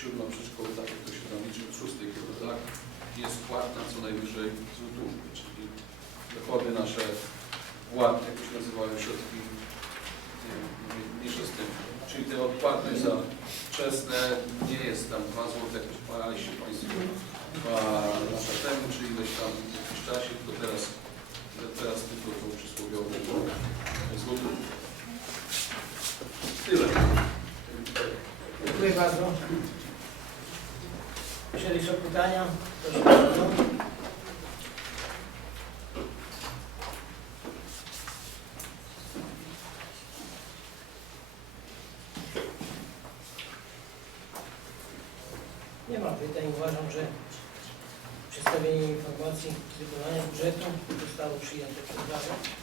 siódma przedszkole, tak jak to się tam liczy od szóstej chyba, tak? Jest płatna co najwyżej złotówkę, czyli dochody nasze płatne, jak się nazywają, środki mniejsze z tym. Czyli te odpłaty za wczesne nie jest tam 2 zł, jak chwalaliście Państwo dwa lata temu, czy ileś tam w jakimś czasie, tylko teraz, teraz tylko tą przysłowiową złotówkę. Tyle. Dziękuję bardzo. Jeżeli są pytania, proszę bardzo. Nie ma pytań. Uważam, że przedstawienie informacji z wykonania budżetu zostało przyjęte przez Radę.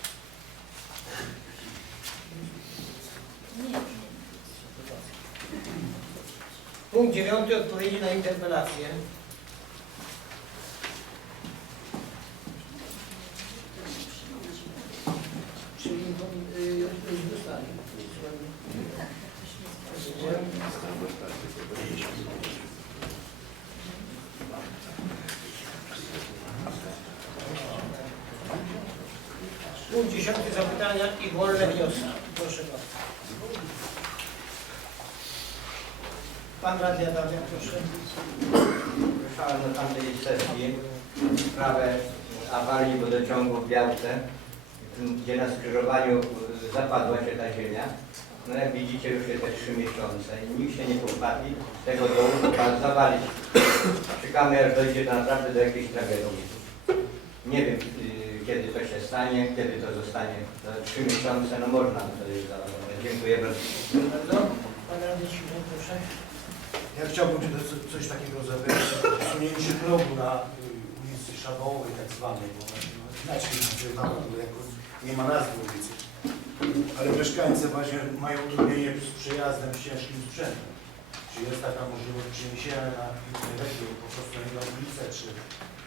Punkt dziewiąty. Odpowiedzi na interpelację. I nikt się nie potrafi tego dołu chyba zawalić. Czekamy aż dojdzie to naprawdę do jakiejś tragedii. Nie wiem y, kiedy to się stanie, kiedy to zostanie. Za trzy miesiące, no można to jest. Dziękuję bardzo. Dziękuję bardzo. Pan radny Cichon, proszę. Ja chciałbym ci coś, takiego zrobić, usunięcie progu na y, ulicy Szabowej tak zwanej, bo jako nie ma nazwy ulicy. Ale mieszkańcy właśnie mają utrudnienie z przejazdem z ciężkim sprzętem. Czy jest taka możliwość przeniesienia na inny region, po prostu na ulicę, czy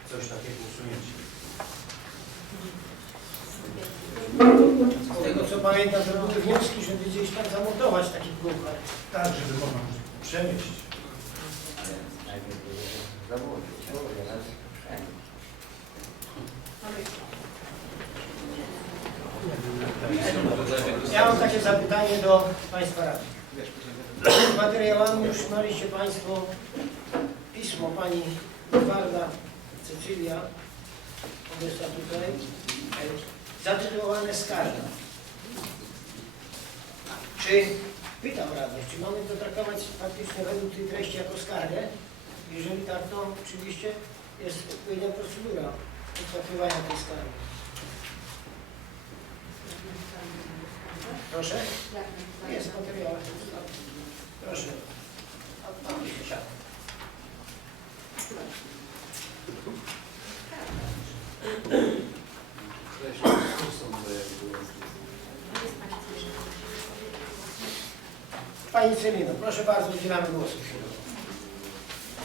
coś takiego usunięcie? Z tego co pamiętam, to były wnioski, żeby gdzieś tam zamontować taki ale Tak, żeby można przenieść. Zawodzić, teraz wszędzie. Ja mam takie zapytanie do Państwa radnych. W materiałami otrzymaliście Państwo pismo Pani Edwarda Cecylia, obecna tutaj, zatytułowane Skarga. Czy, pytam radnych, czy mamy to traktować faktycznie według tej treści jako skargę? Jeżeli tak, to oczywiście jest odpowiednia procedura rozpatrywania tej skargi. Proszę? Jest w materiałach. Proszę. A pan się siada. Pani Celino, proszę bardzo, udzielamy głosu.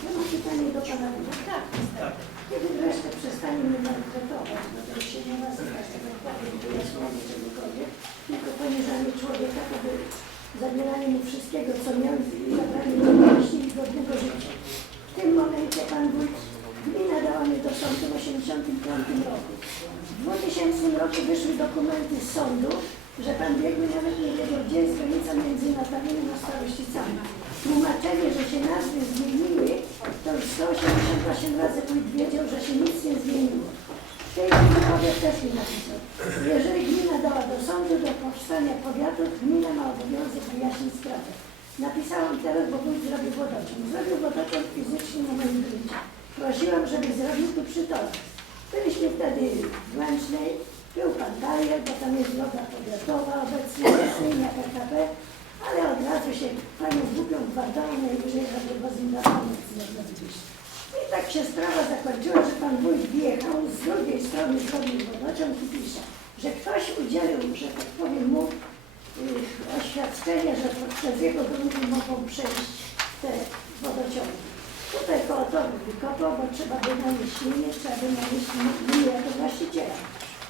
Ja mam pytanie do pana tak, Tak. Kiedy wreszcie przestanie mnie maltretować, bo to się nie nazywa, że tak powiem, wyjaśnianie czegokolwiek, tylko poniżanie człowieka, to mu wszystkiego, co miał i zabranie mu miłości i godnego życia. W tym momencie pan wójt, gmina dała mnie do sądu w 1985 roku. W 2000 roku wyszły dokumenty z sądu, że pan biegły nawet nie wiedział, gdzie jest granica między Natalinem a Starościcami. Tłumaczenie, że się nazwy zmieniły, to już 188 razy wójt wiedział, że się nic nie zmieniło. Tej powiat też mi napisał. Jeżeli gmina dała do sądu do powstania powiatu, gmina ma obowiązek wyjaśnić sprawę. Napisałam teraz, bo wójt zrobił wodociąg. Zrobił wodociąg fizycznie na moim gruncie. Prosiłam, żeby zrobił tu przytoczek. Byliśmy wtedy w Łęcznej, był pan Dajer, bo tam jest droga powiatowa obecnie, Leśnienia PKP, ale od razu się panią głupią gwardało najwyżej, żeby z nim na pomoc nie zrobiliście. I tak się sprawa zakończyła, że pan wójt wjechał z drugiej strony zrobił wodociąg i pisze, że ktoś udzielił, że tak powiem mu, y, oświadczenia, że przez jego grunty mogą przejść te wodociągi. Tutaj koło toru wykopał, bo trzeba by nanieść linię, trzeba nanieść linię jako właściciela.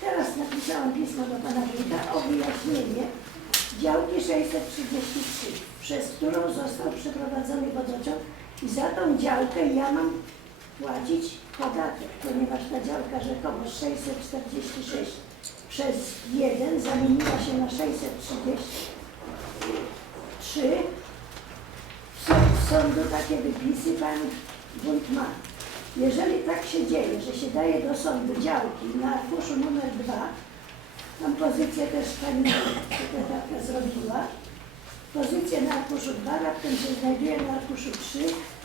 Teraz napisałam pismo do pana wójta o wyjaśnienie działki 633, przez którą został przeprowadzony wodociąg I za tą działkę ja mam płacić podatek, ponieważ ta działka rzekomo 646 przez 1 zamieniła się na 633. Są, tu takie wypisy, pan wójt ma. Jeżeli tak się dzieje, że się daje do sądu działki na arkuszu numer 2, tam pozycję też pani sekretarka zrobiła, Pozycja na arkuszu 2 raptem się znajduje na arkuszu 3.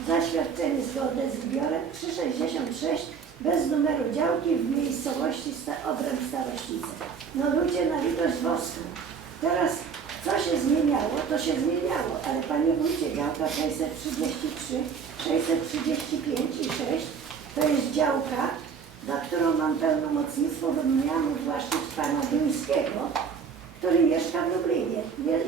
Zaświadczenie zgody z zbiorem 366 bez numeru działki w miejscowości sta obręb Starościce. No ludzie na litość boską. Teraz co się zmieniało, to się zmieniało, ale panie wójcie działka 633, 635 i 6 to jest działka, za którą mam pełnomocnictwo, bo miałam uwłaszczyć pana Duńskiego, który mieszka w Lublinie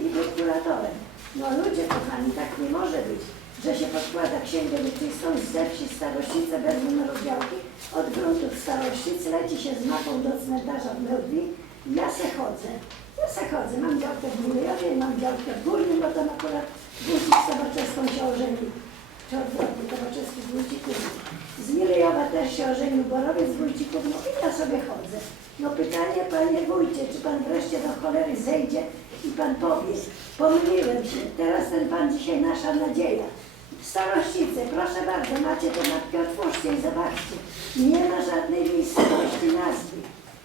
i był kuratorem. No ludzie kochani, tak nie może być, że się podkłada księgę wieczystą z ze wsi starościce bez numeru działki, od gruntów starościc leci się z mapą do cmentarza w i ja se chodzę. Ja se chodzę, mam działkę w Milejowie, mam działkę w Górnym, bo tam akurat Wójcik z Towarzyską się ożenił, czy odwrotnie, Towarzyski z Wójcików. Z Milejowa też się ożenił Borowiec z Wójcików, no i ja sobie chodzę. No pytanie, panie wójcie, czy pan wreszcie do cholery zejdzie i pan powie, pomyliłem się, teraz ten pan dzisiaj nasza nadzieja. Starościce, proszę bardzo, macie te mapki, otwórzcie i zobaczcie. Nie ma żadnej miejscowości nazwy.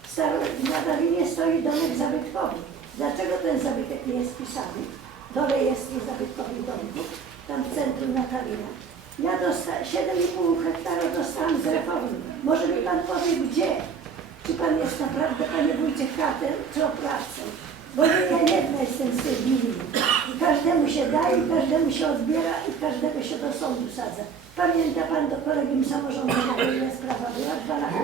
W Staro- na Dalinie stoi domek zabytkowy. Dlaczego ten zabytek nie jest wpisany do rejestru zabytkowych domków, tam w centrum Natalina? Ja dostałem 7,5 hektara dostałam z reformy. Może mi pan powie gdzie? Czy pan jest naprawdę, panie wójcie, katem czy oprawcą? Bo ja jedna jestem z tej gminy. Każdemu się daje, każdemu się odbiera i każdego się do sądu sadza. Pamięta pan do kolegium samorządowego, ile sprawa była? Dwa lata.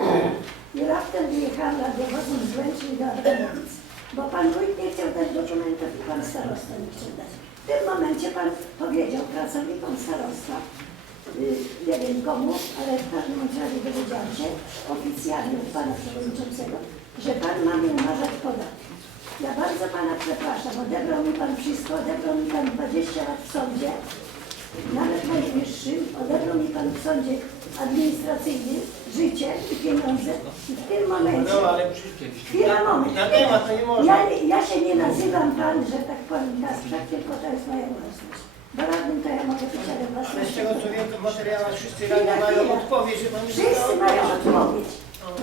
I raptem wyjechałam radiowozem z Łęczny do Arganowic. Bo pan wójt nie chciał dać dokumentów i pan starosta nie chciał dać. W tym momencie pan powiedział pracownikom starostwa, nie wiem komu, ale w każdym razie dowiedziałam się oficjalnie od pana przewodniczącego, że pan ma mi umarzać podatek. Ja bardzo pana przepraszam, odebrał mi pan wszystko, odebrał mi pan 20 lat w sądzie, nawet najwyższym, odebrał mi pan w sądzie administracyjnym życie i pieniądze i w tym momencie, No ale chwila, moment, na temat to nie można. ja, ja się nie nazywam pan, że tak powiem Kasprzak, tylko to jest moja własność. Radnym to ja mogę być, ale Ale z tego co wiem, to w materiałach wszyscy radni mają odpowiedź, że pan Wszyscy mają odpowiedź.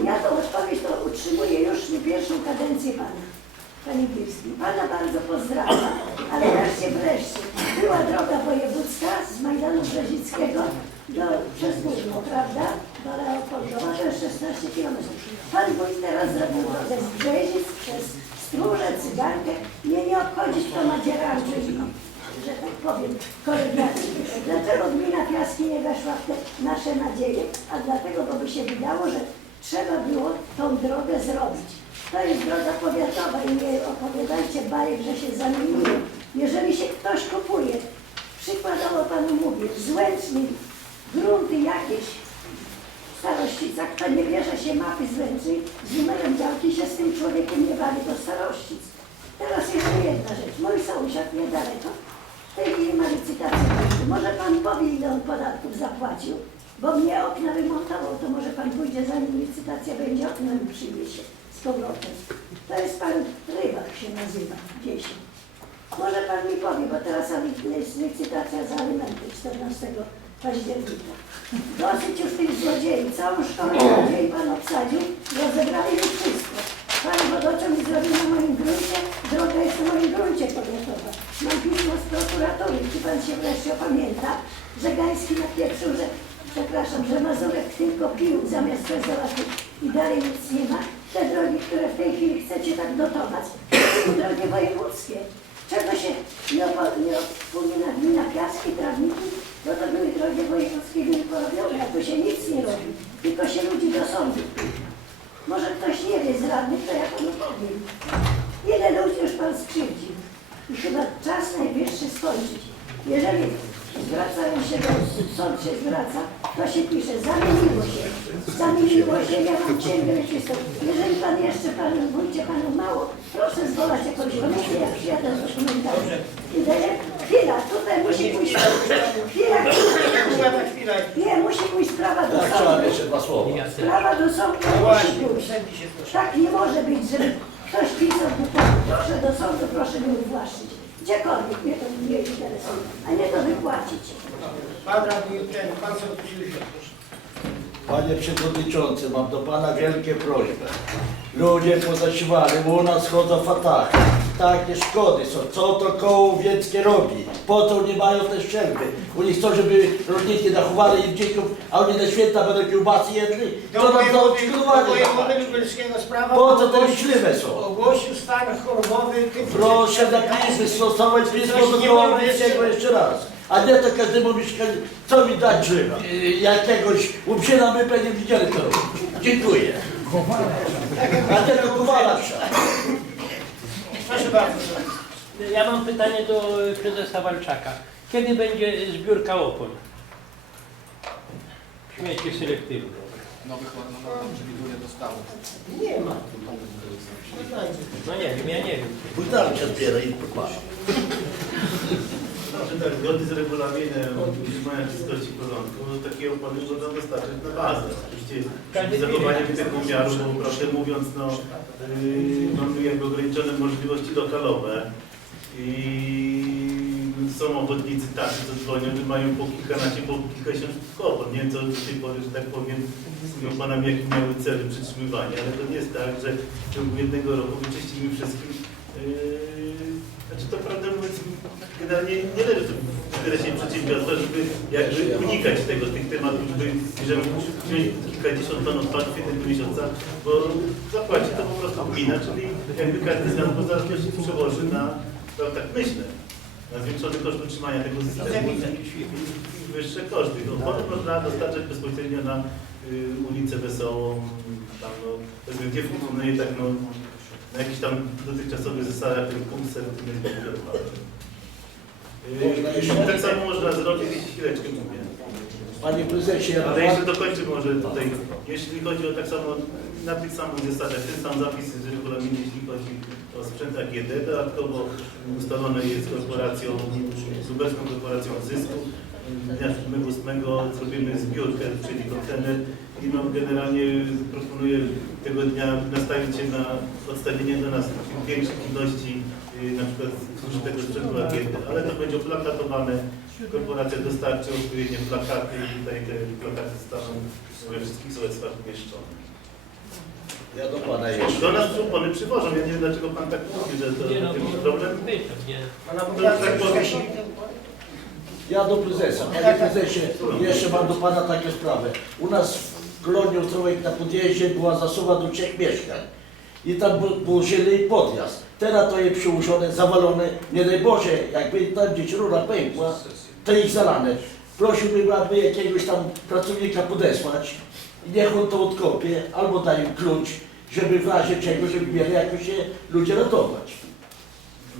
Ja tą odpowiedź to utrzymuję już nie pierwszą kadencję Pana. Panie Górski, Pana bardzo pozdrawiam, ale wreszcie, wreszcie, była droga wojewódzka z Majdanu Brzezickiego do, przez Górno, prawda? Do Leopoldowa, to jest 16 km. Pan wójt teraz zrobił drogę z Brzezic przez Stróże, Cygankę. Mnie nie obchodzi, kto ma dzierankę powiem, kolegialnie. Dlaczego gmina Piaski nie weszła w te nasze nadzieje? A dlatego, bo by się wydało, że trzeba było tą drogę zrobić. To jest droga powiatowa i nie opowiadajcie bajek, że się zamieniło. Jeżeli się ktoś kupuje, przykładowo panu mówię, złęczny, grunty jakieś w starościcach, to nie bierze się mapy złęcznej, z numerem działki się z tym człowiekiem nie bawi do starościc. Teraz jeszcze jedna rzecz. Mój sąsiad niedaleko w tej chwili ma licytację. Może pan powie, ile on podatków zapłacił? Bo mnie okna wymontował, to może pan pójdzie, zanim licytacja będzie, okna mi przyniesie z powrotem. To jest pan Rybak się nazywa, gdzieś. Może pan mi powie, bo teraz jest licytacja za alimenty 14 października. Dosyć już tych złodziei, całą szkołę złodziei pan obsadził, rozebrali już wszystko. Pan wodociąg zrobił na moim gruncie, droga jest na moim gruncie powiatowa. Pismo z prokuratury, czy pan się wreszcie opamięta, że Gański napieprzył, że, przepraszam, że Mazurek tylko pił zamiast prezowaty i dalej nic nie ma. Te drogi, które w tej chwili chcecie tak dotować, to drogi wojewódzkie. Czego się nie, opo- nie opomina gmina Piaski, Trawniki, bo to były drogi wojewódzkie, były porobione, a tu się nic nie robi, tylko się ludzi do sądu. Może ktoś nie wie z radnych, to ja panu powiem. Ile ludzi już pan skrzywdził? I chyba czas najwyższy skończyć. Jeżeli zwracają się do, sąd się zwraca, to się pisze, zamieniło się. Zamieniło się, ja mam księgę wieczystą. Jeżeli pan jeszcze, panu wójcie, panu mało, proszę zwołać jakąś komisję, jak przyjadę z dokumentami. I daję, chwila, tutaj musi pójść, chwila, chwila, chwila. Nie, musi pójść sprawa do Tak, trzeba sądu. jeszcze dwa słowa. Sprawa do sądu musi pójść. Tak nie może być, że ktoś pisał głupoty. Proszę do sądu, proszę mnie uwłaszczyć. Gdziekolwiek mnie to nie interesuje, a nie to wypłacić. Pan radny, ten, pan Sołtysiusio, proszę. Panie Przewodniczący, mam do Pana wielkie prośby. Ludzie pozasiwali, u nas chodzą fatachy. Takie szkody są. Co to koło wieckie robi? Po to nie mają te szczelby. Oni chcą, żeby rolnicy zachowali im dzieciom, a oni na święta będą kiełbasy jedli. To nam za odszkodowanie lubelskiego sprawa. Po co te myśliwe są? Ogłosił stan chorobowy. tym- Proszę napisy, stosować pismo do koła wieckiego jeszcze- raz. A nie to każdemu mieszkaniu, co mi dać drzewa? Y, Jakiegoś upsiena my będziemy widzieli to. Dziękuję. A nie to kowala trzeba. Proszę bardzo. Ja mam pytanie do y, prezesa Walczaka. Kiedy będzie zbiórka opon? Śmieci selektywne. Nowych ładunków przewiduje dostawę. Nie ma. Nie znajdzie. No nie wiem, ja nie wiem. Butelkę zbiera i popatrz. Znaczy tak, zgodnie z regulaminem utrzymania czystości porządku, takie opony można dostarczyć na bazę. Oczywiście z zachowaniem tego umiaru, bo prawdę mówiąc, no, yy, mamy jakby ograniczone możliwości lokalowe i są ochotnicy tacy, co dzwonią, że mają po kilkanaście, po kilkadziesiąt opon. Nie wiem, co do tej pory, że tak powiem, z oponami, jakie miały cele przytrzymywania, ale to nie jest tak, że w ciągu jednego roku wyczyścimy wszystkim Yy, Znaczy to prawdę mówiąc, generalnie nie leży to w interesie przedsiębiorstwa, żeby jakby unikać tego, tych tematów, żeby żeby wziąć kilkadziesiąt ton odpadów jednego miesiąca, bo zapłaci to po prostu gmina, czyli jakby każdy z nas po zależności przełoży na, to tak myślę, na zwiększony koszt utrzymania tego systemu. I wyższe koszty. No, potem można dostarczać bezpośrednio na y, ulicę Wesołą, tam no, gdzie funkcjonuje tak no, na jakichś tam dotychczasowych zasadach ten punkt seryjny yy, Tak samo można zrobić, chwileczkę mówię. Panie prezesie, ja Ale jeszcze dokończę może tutaj, jeśli chodzi o tak samo, na tych samych zasadach, ten sam zapis w regulaminie, jeśli chodzi o sprzęt AGD, dodatkowo ustalone jest korporacją, z obecną korporacją zysku, dnia 8 zrobimy zbiórkę, czyli kontener i no generalnie proponuję tego dnia nastawić się na odstawienie do nas większych ilości yy, na przykład zużytego sprzętu AGD, ale to będzie oplakatowane, korporacja dostarczy odpowiednie plakaty i tutaj te plakaty zostaną we wszystkich sołectwach umieszczone. Ja do Pana jeszcze. Do nas opony przywożą, ja nie wiem dlaczego Pan tak mówi, że to Nie no, jakiś problem. Pana tak Bogdana, powiem. Ja do prezesa. Panie prezesie, jeszcze mam do Pana takie sprawy. U nas w Kolonii Ostrołek na podjeździe była zasuwa do trzech mieszkań. I tam burzyli podjazd. Teraz to jest przyłożone, zawalone. Nie daj Boże, jakby tam gdzieś rura pękła, to ich zalane. Prosiłbym, aby jakiegoś tam pracownika podesłać i niech on to odkopie, albo daj im klucz, żeby w razie czego, żeby mieli jakoś się ludzie ratować.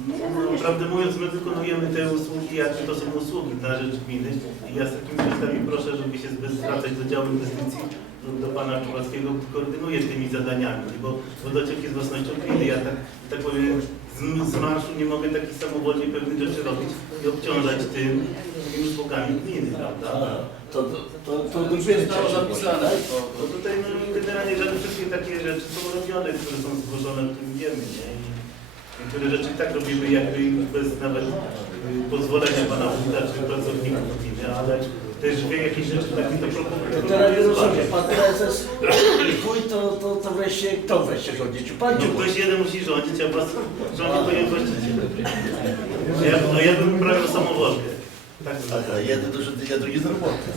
No, prawdę mówiąc, my wykonujemy te usługi, jakie to są usługi na rzecz gminy i ja z takimi wnioskami proszę, żeby się zwracać do działu inwestycji do pana Czułackiego, koordynuje tymi zadaniami, bo wodociąg jest własnością gminy. Ja tak, tak powiem, z, z marszu nie mogę takich samowolnie pewnych rzeczy robić i obciążać tym tymi usługami gminy, prawda? To, to, to, to Zostało trzeba zapisane. To, To tutaj no, generalnie żadne wszystkie takie rzeczy są robione, które są zgłoszone, o tym wiemy, nie? I niektóre rzeczy tak robimy jakby bez nawet y, pozwolenia pana wójta czy pracowników gminy, ale też wie jakieś rzeczy takie to. To teraz nie rozumiem, pan prezes i chuj, to, to, to wreszcie, kto wreszcie rządzi? Czy pan No, czy ktoś jeden musi rządzić, a was rządzi powinien właściciel. A ja, a ja bym uprawiał samowolkę. Tak bym Aha, jeden do rządzenia, drugi z roboty.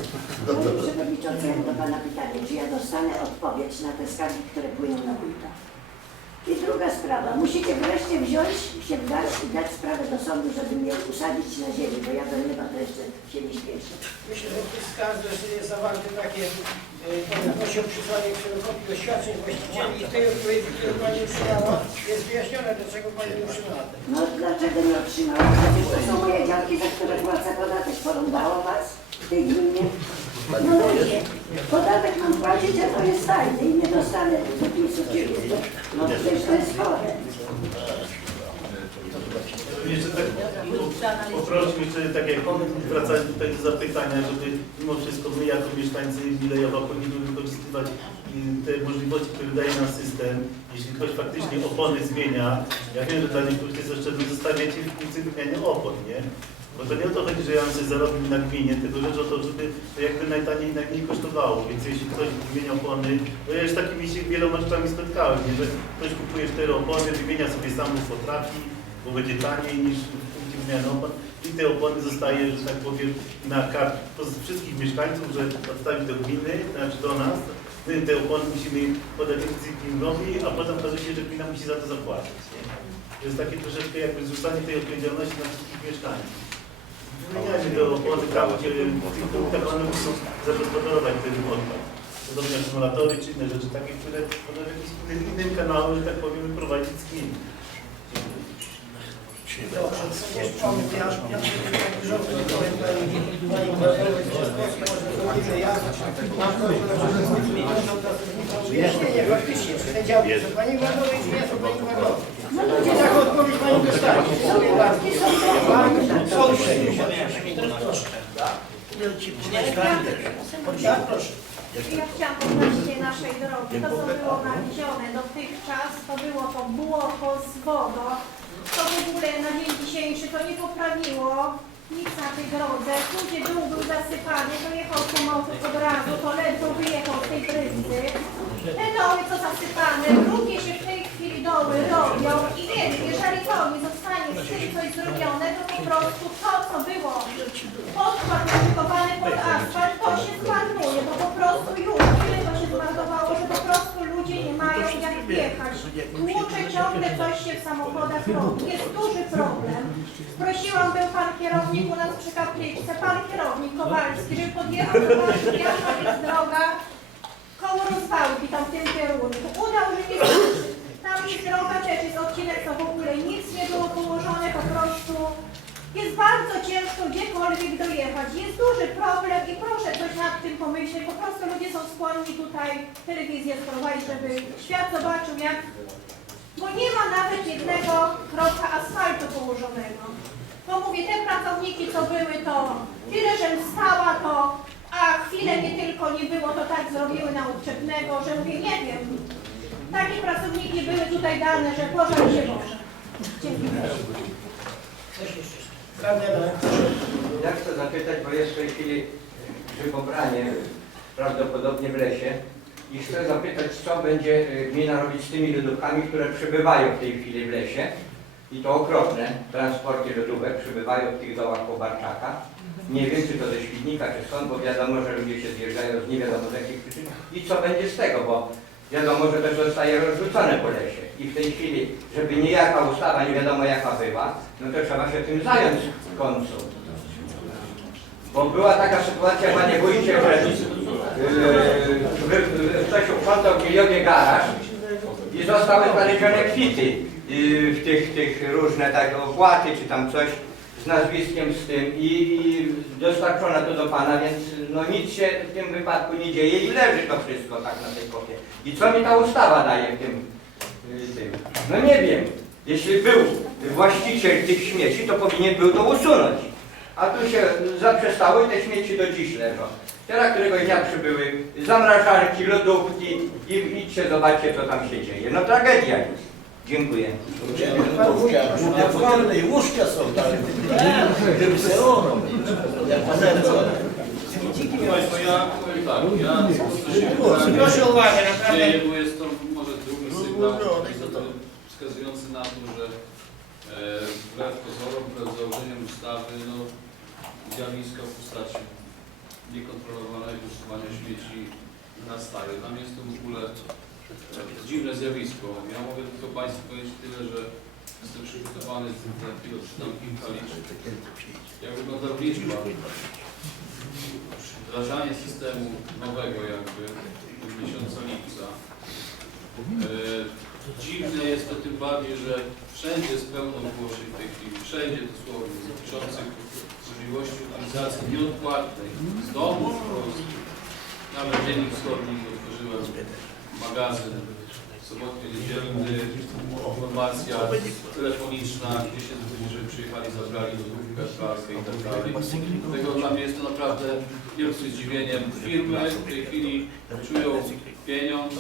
Panie Przewodniczący, ja mam do Pana pytanie, czy ja dostanę odpowiedź na te skargi, które płyną na wójta? I druga sprawa, musicie wreszcie wziąć się w garść i dać sprawę do sądu, żeby mnie usadzić na ziemi, bo ja do nieba to jeszcze się nie śpieszę. Myślę, że w tych skargach jest zawarte takie, e, prosi o przysłanie kserokopii oświadczeń właścicieli i tej odpowiedzi, którą Pani otrzymała, jest wyjaśnione, dlaczego Pani nie otrzymała. No dlaczego nie otrzymałam? Przecież to są moje działki, za które płacę podatek. Porąbało Was w tej gminie? No ludzie, podatek mam płacić, a to jest tajne i nie dostanę dopisu czy No przecież to jest chore. Jeszcze tak po- poprosił jeszcze tak jak wracając tutaj do zapytania, żeby mimo wszystko my jako mieszkańcy Milejowa powinniśmy wykorzystywać y, te możliwości, które daje nam system. Jeśli ktoś faktycznie opony zmienia, ja wiem, że dla niektórych jest oszczędne, zostawiacie w wymiany opon, nie? Bo to nie o to chodzi, że ja bym sobie zarobił na gminie, tylko rzecz o to, żeby to jakby najtaniej i najmniej kosztowało. Więc jeśli ktoś wymienia opony, bo ja już takimi się wieloma rzeczami spotkałem, nie? że ktoś kupuje cztery opony, wymienia sobie sam potrafi, bo będzie taniej niż w punkcie wymiany opon i te opony zostaje, że tak powiem, na kart wszystkich mieszkańców, że odstawi do gminy, znaczy do nas. My te opony musimy podać decyzji gminowi, a potem okazuje się, że gmina musi za to zapłacić. Nie? To jest takie troszeczkę jakby zrzucanie tej odpowiedzialności na wszystkich mieszkańców. Wymieniajmy te opony tam, gdzie punktach one muszą zagospodarować ten odpad. Podobnie jak symulatory czy inne rzeczy takie, które w innym, kanale, że tak powiem, prowadzić z gminy. Dobrze, jest pomysł, ja, ja rządzę odpowiedź Pani Pani Marszałek Trzaskowski, może zrobimy ja, mam prośbę, żeby zmienić wyjaśnienie faktycznie, te działki są Pani czy nie Pani. No Nie ludzie taką odpowiedź Pani dostanie. Dziękuję bardzo. są. Tak, proszę. Ja chciałam odnośnie naszej drogi. To, co było nawiezione dotychczas, to było to błoto z wodą. To w ogóle na dzień dzisiejszy to nie poprawiło nic na tej drodze. Gdzie dół był zasypany, to jechał samochód od razu, to ledwo wyjechał z tej brygdy. Te doły, co zasypane, drugie się w tej chwili doły robią i wiem, jeżeli to nie zostanie z tym coś zrobione, to po prostu to, co było podkwaryfikowane pod asfalt, to się zmarnuje, bo po prostu już zmarnowało, że po prostu ludzie nie mają jak wjechać. Tłucze ciągle coś się w samochodach robi. Jest duży problem. Prosiłam, był pan kierownik u nas przy kapliczce, pan kierownik Kowalski, żeby podjechał do nas, jaka jest droga koło rozwałki tam w tym kierunku. Udał, że nie Tam jest droga też jest odcinek, to w ogóle nic nie było położone, po prostu jest bardzo ciężko gdziekolwiek dojechać. Jest duży problem i proszę coś nad tym pomyśleć. Po prostu ludzie są skłonni tutaj telewizję sprowadzić, żeby świat zobaczył jak... Bo nie ma nawet jednego kroka asfaltu położonego. Bo mówię, te pracowniki co były to tyle, że stała to, a chwilę nie tylko nie było, to tak zrobiły na uczepnego, że mówię, nie wiem. Takie pracowniki były tutaj dane, że mi się Boże. Dziękuję. Ja chcę zapytać, bo jest w tej chwili grzybobranie, prawdopodobnie w lesie. I chcę zapytać, co będzie y, gmina robić z tymi lodówkami, które przybywają w tej chwili w lesie. I to okropne, transporty lodówek przybywają w tych dołach Pobarczaka. Nie wiem, czy to ze Świdnika, czy skąd, bo wiadomo, że ludzie się zjeżdżają z nie wiadomo z jakich przyczyn. I co będzie z tego, bo wiadomo, że to zostaje rozrzucone po lesie. I w tej chwili, żeby niejaka ustawa, nie wiadomo jaka była, no to trzeba się tym zająć w końcu. Bo była taka sytuacja, panie wójcie, że wy- ktoś uprzątał w Gijowie garaż i zostały znalezione kwity yy, w tych, tych różne tak opłaty czy tam coś z nazwiskiem z tym i, i to do pana, więc no nic się w tym wypadku nie dzieje i leży to wszystko tak na tej kopie. I co mi ta ustawa daje w tym, yy, tym? No nie wiem. Jeśli był właściciel tych śmieci, to powinien był to usunąć. A tu się zaprzestało i te śmieci do dziś leżą. Teraz któregoś dnia przybyły zamrażarki, lodówki i idźcie, zobaczcie co tam się dzieje. No tragedia jest. Dziękuję. Łóżka, łóżka są tam. Żeby se ono. Proszę tak, uwagę, naprawdę. jest to może drugi sygnał wskazujący na to, że e, wbrew pozorom, wbrew założeniom ustawy, no, zjawisko w postaci niekontrolowanego usuwania śmieci nastaje. Mnie jest to w ogóle dziwne zjawisko. Ja mogę tylko Państwu powiedzieć tyle, że jestem przygotowany za chwilę czytam kilka liczb. Jak wygląda liczba wdrażanie systemu nowego jakby od miesiąca lipca. E, dziwne jest to tym bardziej, że wszędzie jest pełno ogłoszeń w tej chwili, wszędzie dosłownie dotyczących możliwości utylizacji nieodpłatnej z domów polskich. Nawet Dziennik Wschodni otworzyłem magazyn sobotni, niedzielny, informacja telefoniczna, gdzie się ludzie, że przyjechali, zabrali lodówkę, szklarkę i tak dalej. Tego dla mnie jest to naprawdę wielkim zdziwieniem. Firmy w tej chwili czują pieniądz,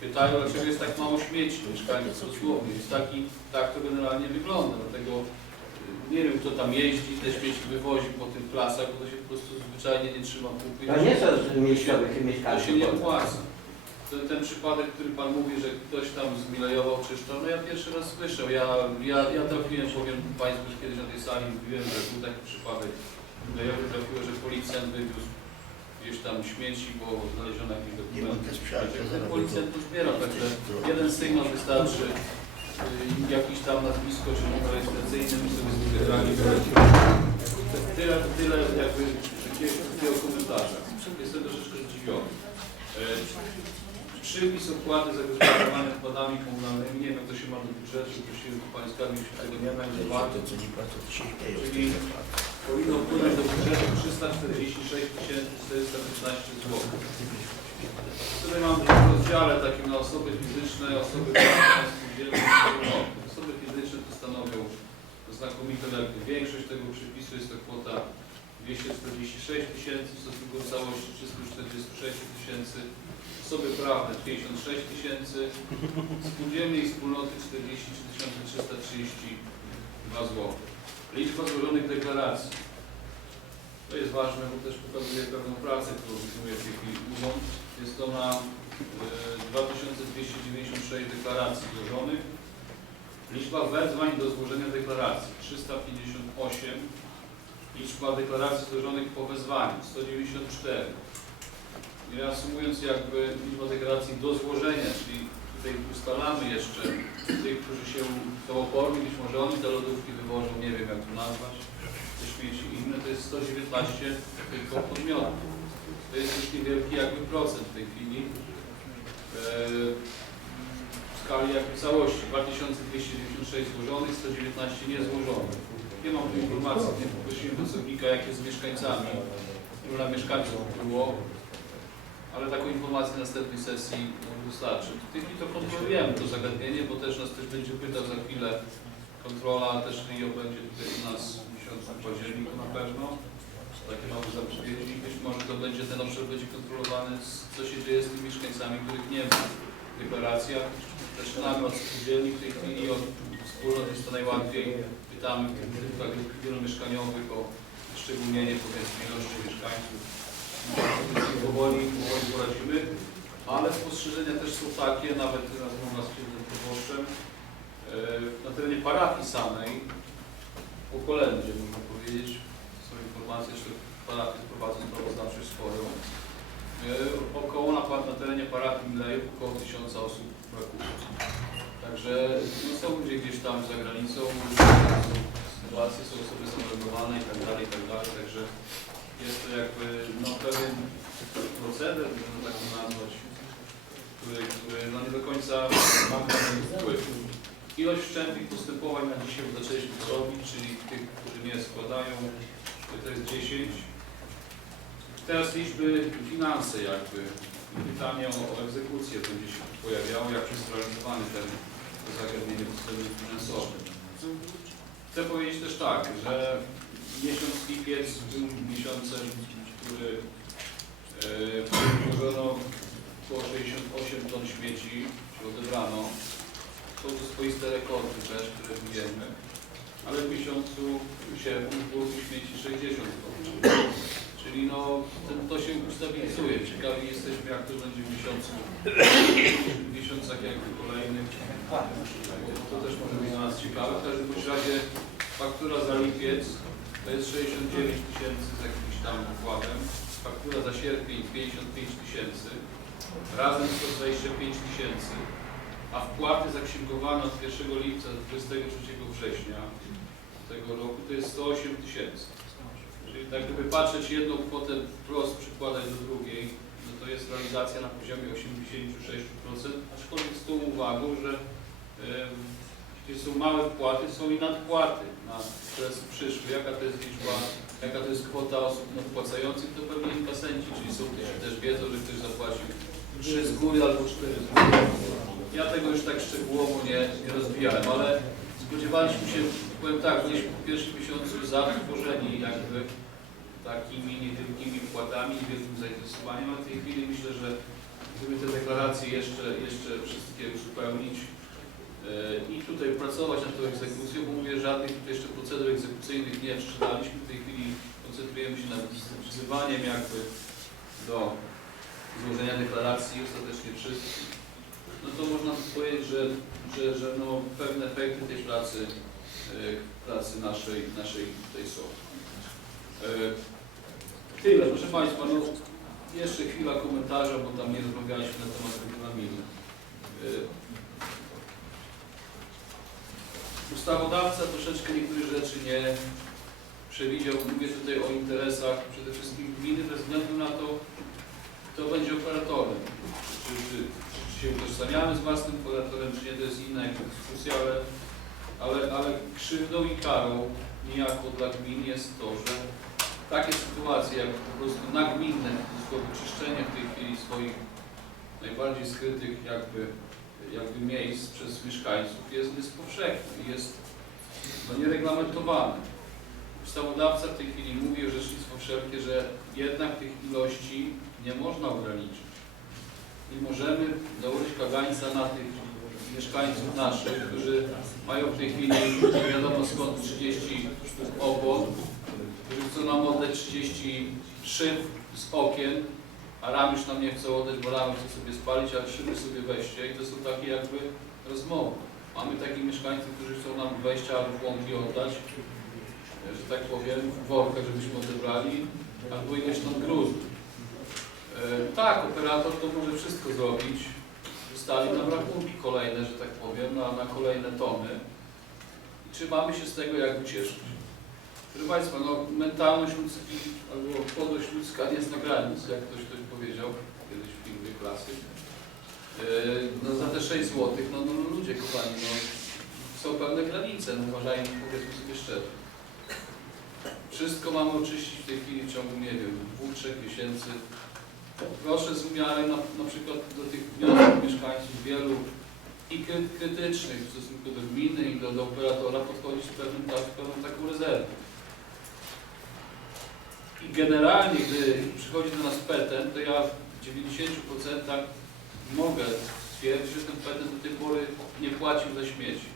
pytają, dlaczego jest tak mało śmieci mieszkańców dosłownie. Jest taki, tak to generalnie wygląda. Dlatego y, nie wiem, kto tam jeździ, te śmieci wywozi po tych klasach, bo to się po prostu zwyczajnie nie trzyma kupy. To nie są miejscowych To się nie opłaca. Ten, ten przypadek, który Pan mówi, że ktoś tam zmilejował czyszczał, no ja pierwszy raz słyszę. Ja, ja, ja trafiłem, powiem Państwu, że kiedyś na tej sali mówiłem, że był taki przypadek zmilejowy, trafiło, że policjant wywiózł gdzieś tam śmieci, bo znaleziono jakieś dokumenty. Ten policjant to zbiera, także jeden sygnał wystarczy, y, jakiś tam nazwisko czy numer rejestracyjny, my sobie zbierali. Tyle, tyle jakby takiego, takiego komentarza. Jestem troszeczkę zdziwiony. E, Przypis opłaty za gospodarowanie odpadami komunalnymi, nie wiem, jak to się ma do budżetu, tu Pani Skarbnik, się tego nie będzie warto. Czyli powinno wpłynąć do budżetu 346 415 zł. Tutaj mam w rozdziale takim na osoby fizyczne, osoby prawne, osoby fizyczne to stanowią znakomitą jakby większość tego przypisu jest to kwota 246 tysięcy w stosunku do całości 346 tysięcy, osoby prawne 56 tysięcy, spółdzielnie i wspólnoty 43 332 zł. Liczba złożonych deklaracji. To jest ważne, bo też pokazuje pewną pracę, którą wykonuje w tej chwili urząd. Jest to na e, 2296 deklaracji złożonych. Liczba wezwań do złożenia deklaracji 358. Liczba deklaracji złożonych po wezwaniu 194. Reasumując jakby liczba deklaracji do złożenia, czyli tutaj ustalamy jeszcze tych, którzy się są oporni, być może oni te lodówki wywożą, nie wiem jak to nazwać, te śmieci inne, to jest 119 tylko podmiotów. To jest już niewielki jakby procent w tej chwili. Eee, w skali jakby całości 2296 złożonych, 119 niezłożonych. Nie mam tu informacji, nie poprosiłem pracownika jak jest z mieszkańcami, na mieszkańców było, ale taką informację na następnej sesji wystarczy. W tej chwili to kontrolujemy to zagadnienie, bo też nas ktoś będzie pytał za chwilę kontrola też RIO będzie tutaj u nas w miesiącu październiku na pewno. Takie mamy zapowiedzi. Być może to będzie ten obszar będzie kontrolowany, z- co się dzieje z tymi mieszkańcami, których nie ma w deklaracjach. Zaczynamy od spółdzielni w tej chwili, od wspólnot jest to najłatwiej. Pytamy w tych budynkach wielomieszkaniowych o szczególnienie powiedzmy ilości mieszkańców. Powoli, powoli poradzimy, ale spostrzeżenia też są takie, nawet rozmowa z księdzem proboszczem, e, na terenie parafii samej, po kolędzie można powiedzieć, są informacje, że parafie prowadzą sprawozdawczość swoją. E, Około na, na terenie parafii Milejów około tysiąca osób brakuje. Także no, są ludzie gdzieś tam za granicą, sytuacje, są osoby zameldowane i tak dalej, i tak dalej, także jest to jakby no, pewien proceder, można tak nazwać, który, który no, nie do końca ma niego wpływ. Ilość wszczętych postępowań na dzisiaj zaczęliśmy robić, czyli tych, którzy nie składają, to jest 10. Teraz liczby finanse jakby. Pytanie o, egzekucję będzie się pojawiało, jak jest ten zagadnienie w systemie finansowym. Chcę powiedzieć też tak, że miesiąc lipiec był miesiącem, który złożono około 68 ton śmieci, się odebrano. Są to swoiste rekordy też, które wiemy, ale w miesiącu sierpniu było śmieci 60 ton. Czyli, no, to się ustabilizuje. Ciekawi jesteśmy, jak to będzie w miesiącu, w miesiącach jakby kolejnych. To też może być dla nas ciekawe. W każdym razie faktura za lipiec to jest 69 tysięcy z jakimś tam wkładem. Faktura za sierpień 55 tysięcy. Razem 125 tysięcy. A wpłaty zaksięgowane od 1 lipca do 23 września tego roku to jest 108 tysięcy. Czyli tak gdyby patrzeć jedną kwotę wprost, przykładać do drugiej, no to jest realizacja na poziomie 86%, aczkolwiek z tą uwagą, że jeśli są małe wpłaty, są i nadpłaty, na, które przyszły. Jaka to jest liczba, jaka to jest kwota osób nadpłacających, to pewnie inkasenci, czyli są, też wiedzą, że ktoś zapłacił 3 z góry albo 4 z góry. Ja tego już tak szczegółowo nie, nie rozwijałem, ale spodziewaliśmy się, powiem tak, byliśmy w pierwszym miesiącu zadowoleni jakby takimi niewielkimi wkładami, niewielkim zainteresowaniem, a w tej chwili myślę, że gdyby te deklaracje jeszcze, jeszcze wszystkie uzupełnić i tutaj pracować nad tą egzekucją, bo mówię, żadnych tutaj jeszcze procedur egzekucyjnych nie wszczynaliśmy, w tej chwili koncentrujemy się nad wzywaniem jakby do złożenia deklaracji ostatecznie wszystkich, no to można powiedzieć, że, że, że no pewne efekty tej pracy, e, pracy naszej, naszej tutaj są. E, Tyle, proszę Państwa, no jeszcze chwila komentarza, bo tam nie rozmawialiśmy na temat regulaminu. E, Ustawodawca troszeczkę niektórych rzeczy nie przewidział. Mówię tutaj o interesach przede wszystkim gminy bez względu na to, kto będzie operatorem. Czy, czy, czy się utożsamiamy z własnym operatorem, czy nie, to jest inna dyskusja, ale, ale, ale krzywdą i karą niejako dla gmin jest to, że takie sytuacje jak po prostu nagminne dosłownie czyszczenie w tej chwili swoich najbardziej skrytych jakby, jakby miejsc przez mieszkańców jest, jest powszechne i jest no, niereglamentowane. Ustawodawca w tej chwili mówi, orzecznictwo wszelkie, że jednak tych ilości nie można ograniczyć. I możemy dołożyć kagańca na tych mieszkańców naszych, którzy mają w tej chwili nie wiadomo skąd 30 sztuk opon, którzy chcą nam oddać 33 z okien, a ram już nam nie chcą oddać, bo ramy chcą sobie spalić, a szyby sobie weźcie i to są takie jakby rozmowy. Mamy takich mieszkańców, którzy chcą nam 20 członki oddać, że tak powiem, w workach, żebyśmy odebrali, albo ileś tam gruzu. E, tak, operator to może wszystko zrobić. Wystawi nam rachunki kolejne, że tak powiem, na, na kolejne tony. I trzymamy się z tego jakby cieszyć. Proszę Państwa, no, mentalność ludzki albo podłość ludzka nie jest na granicy, jak ktoś powiedział kiedyś w filmie klasy. E, no, za te 6 zł, no, no ludzie kochani, no, są pewne granice, no, uważajmy, powiedzmy sobie szczerze. Wszystko mamy oczyścić w tej chwili w ciągu, nie wiem, dwóch, trzech miesięcy. Proszę z umiarem na, na przykład do tych wniosków mieszkańców wielu i kry- krytycznych w stosunku do gminy i do, do operatora podchodzić z pewną taką rezerwą. Generalnie, gdy przychodzi do nas petent, to ja w 90% mogę stwierdzić, że ten petent do tej pory nie płacił za śmieci.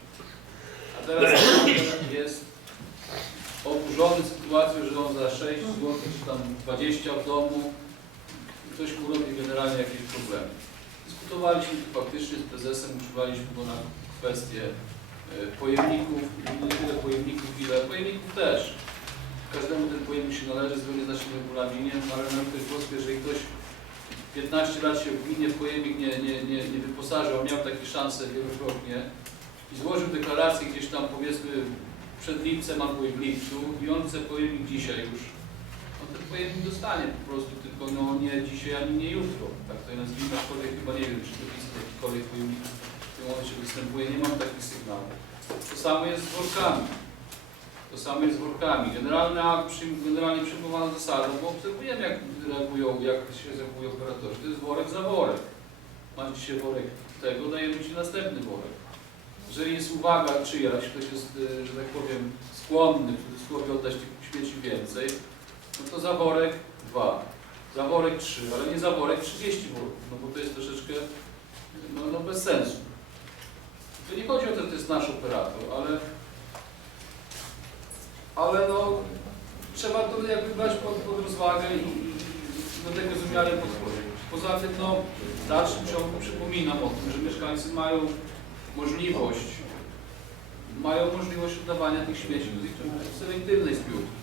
A teraz jest oburzony sytuacją, że on za 6 zł czy tam 20 w domu ktoś mu robi generalnie jakieś problemy. Dyskutowaliśmy tu faktycznie z prezesem, uczuwaliśmy go na kwestię e, pojemników, nie tyle pojemników, ile pojemników też. Każdemu ten pojemnik się należy zgodnie z naszym regulaminem, ale na ktoś włoskie, jeżeli ktoś 15 lat się w gminie w pojemnik nie, nie, nie, nie miał takie szanse wielokrotnie i złożył deklarację gdzieś tam powiedzmy przed lipcem albo i w lipcu i on chce pojemnik dzisiaj już, on ten pojemnik dostanie po prostu, tylko no nie dzisiaj ani nie jutro. Tak to nazwijmy, aczkolwiek chyba nie wiem, czy to jest jakikolwiek pojemnik w tym momencie występuje, nie mam takich sygnałów. To samo jest z workami. To jest z workami. Generalnie, przyjm- generalnie przyjmowana zasada, bo obserwujemy jak reagują, jak się zachowują operatorzy. To jest worek za worek. Masz dzisiaj worek tego, dajemy Ci następny worek. Jeżeli jest uwaga czyjaś, ktoś jest, e, że tak powiem, skłonny w cudzysłowie oddać tych śmieci więcej, no to za worek dwa, za worek trzy, ale nie za worek 30 worków, no bo to jest troszeczkę no, no bez sensu. To nie chodzi o to, że to jest nasz operator, ale ale no trzeba to jakby brać pod, pod rozwagę i, i do tego z umiarem podchodzić. Poza tym no w dalszym ciągu przypominam o tym, że mieszkańcy mają możliwość mają możliwość oddawania tych śmieci do selektywnej zbiórki.